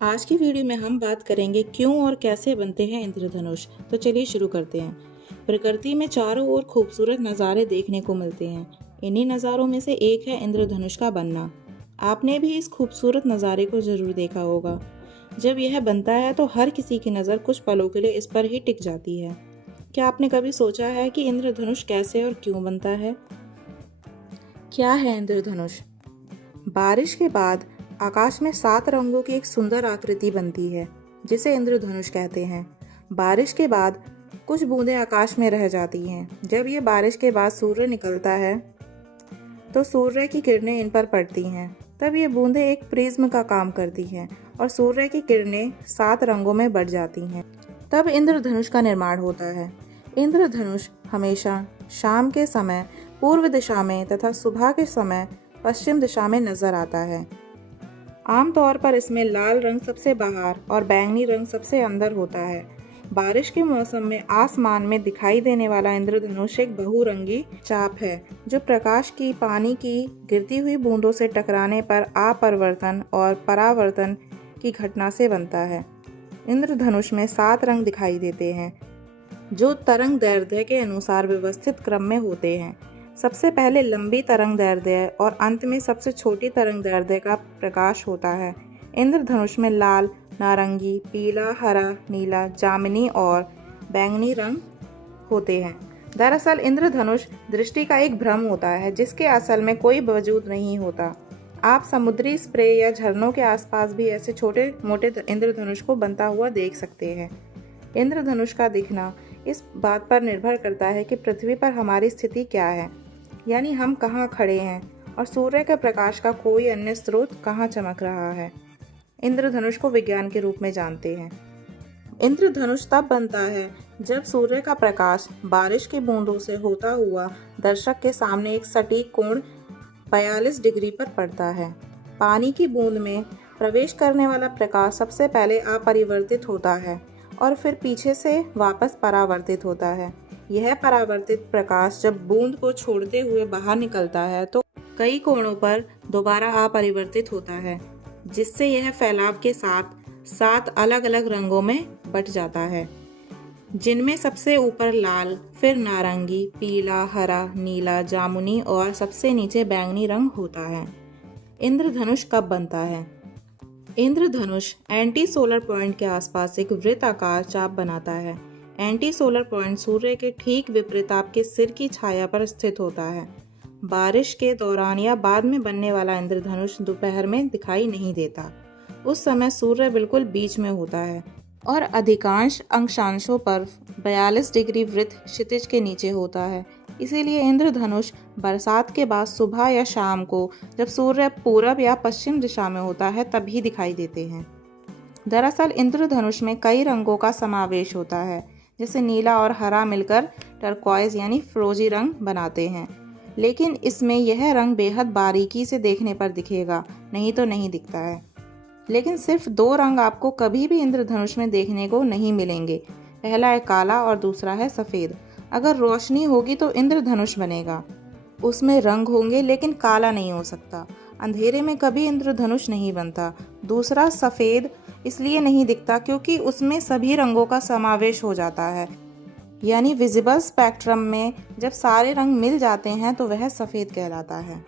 आज की वीडियो में हम बात करेंगे क्यों और कैसे बनते हैं इंद्रधनुष। तो चलिए शुरू करते हैं। प्रकृति में चारों ओर खूबसूरत नज़ारे देखने को मिलते हैं। इन्हीं नज़ारों में से एक है इंद्रधनुष का बनना। आपने भी इस खूबसूरत नज़ारे को ज़रूर देखा होगा। जब यह बनता है तो हर किसी की नज़र कुछ पलों के लिए इस पर ही टिक जाती है। क्या आपने कभी सोचा है कि इंद्रधनुष कैसे और क्यों बनता है? क्या है इंद्रधनुष? बारिश के बाद आकाश में 7 रंगों की एक सुंदर आकृति बनती है जिसे इंद्रधनुष कहते हैं। बारिश के बाद कुछ बूंदें आकाश में रह जाती हैं। जब ये बारिश के बाद सूर्य निकलता है तो सूर्य की किरणें इन पर पड़ती हैं। तब ये बूंदें एक प्रिज्म का काम करती हैं और सूर्य की किरणें 7 रंगों में बढ़ जाती हैं। तब इंद्रधनुष का निर्माण होता है। इंद्रधनुष हमेशा शाम के समय पूर्व दिशा में तथा सुबह के समय पश्चिम दिशा में नजर आता है। आमतौर पर इसमें लाल रंग सबसे बाहर और बैंगनी रंग सबसे अंदर होता है। बारिश के मौसम में आसमान में दिखाई देने वाला इंद्रधनुष एक बहुरंगी चाप है जो प्रकाश की पानी की गिरती हुई बूंदों से टकराने पर अपवर्तन और परावर्तन की घटना से बनता है। इंद्रधनुष में 7 रंग दिखाई देते हैं जो तरंग दैर्ध्य के अनुसार व्यवस्थित क्रम में होते हैं। सबसे पहले लंबी तरंग दैर्ध्य और अंत में सबसे छोटी तरंग दैर्ध्य का प्रकाश होता है। इंद्रधनुष में लाल, नारंगी, पीला, हरा, नीला, जामुनी और बैंगनी रंग होते हैं। दरअसल इंद्रधनुष दृष्टि का एक भ्रम होता है जिसके असल में कोई वजूद नहीं होता। आप समुद्री स्प्रे या झरनों के आसपास भी ऐसे छोटे मोटे इंद्रधनुष को बनता हुआ देख सकते हैं। इंद्रधनुष का दिखना इस बात पर निर्भर करता है कि पृथ्वी पर हमारी स्थिति क्या है, यानी हम कहाँ खड़े हैं और सूर्य के प्रकाश का कोई अन्य स्रोत कहाँ चमक रहा है। इंद्रधनुष को विज्ञान के रूप में जानते हैं। इंद्रधनुष तब बनता है जब सूर्य का प्रकाश बारिश की बूंदों से होता हुआ दर्शक के सामने एक सटीक कोण 42 डिग्री पर पड़ता है। पानी की बूंद में प्रवेश करने वाला प्रकाश सबसे पहले अपरिवर्तित होता है और फिर पीछे से वापस परावर्तित होता है। यह परावर्तित प्रकाश जब बूंद को छोड़ते हुए बाहर निकलता है तो कई कोणों पर दोबारा अपरिवर्तित होता है, जिससे यह फैलाव के साथ 7 अलग अलग रंगों में बट जाता है, जिनमें सबसे ऊपर लाल, फिर नारंगी, पीला, हरा, नीला, जामुनी और सबसे नीचे बैंगनी रंग होता है। इंद्रधनुष कब बनता है? इंद्रधनुष एंटी सोलर पॉइंट के आसपास एक वृत्ताकार चाप बनाता है। एंटी सोलर पॉइंट सूर्य के ठीक विपरीत आपके सिर की छाया पर स्थित होता है। बारिश के दौरान या बाद में बनने वाला इंद्रधनुष दोपहर में दिखाई नहीं देता। उस समय सूर्य बिल्कुल बीच में होता है और अधिकांश अक्षांशों पर 42 डिग्री वृत्त क्षितिज के नीचे होता है। इसीलिए इंद्रधनुष बरसात के बाद सुबह या शाम को जब सूर्य पूरब या पश्चिम दिशा में होता है तभी दिखाई देते हैं। दरअसल इंद्रधनुष में कई रंगों का समावेश होता है, जैसे नीला और हरा मिलकर टर्क्वाइज यानी फिरोजी रंग बनाते हैं। लेकिन इसमें यह रंग बेहद बारीकी से देखने पर दिखेगा, नहीं तो नहीं दिखता है। लेकिन सिर्फ 2 रंग आपको कभी भी इंद्रधनुष में देखने को नहीं मिलेंगे। पहला है काला और दूसरा है सफ़ेद। अगर रोशनी होगी तो इंद्रधनुष बनेगा। उसमें रंग होंगे लेकिन काला नहीं हो सकता। अंधेरे में कभी इंद्रधनुष नहीं बनता। दूसरा सफ़ेद इसलिए नहीं दिखता क्योंकि उसमें सभी रंगों का समावेश हो जाता है, यानी विजिबल स्पेक्ट्रम में जब सारे रंग मिल जाते हैं तो वह सफ़ेद कहलाता है।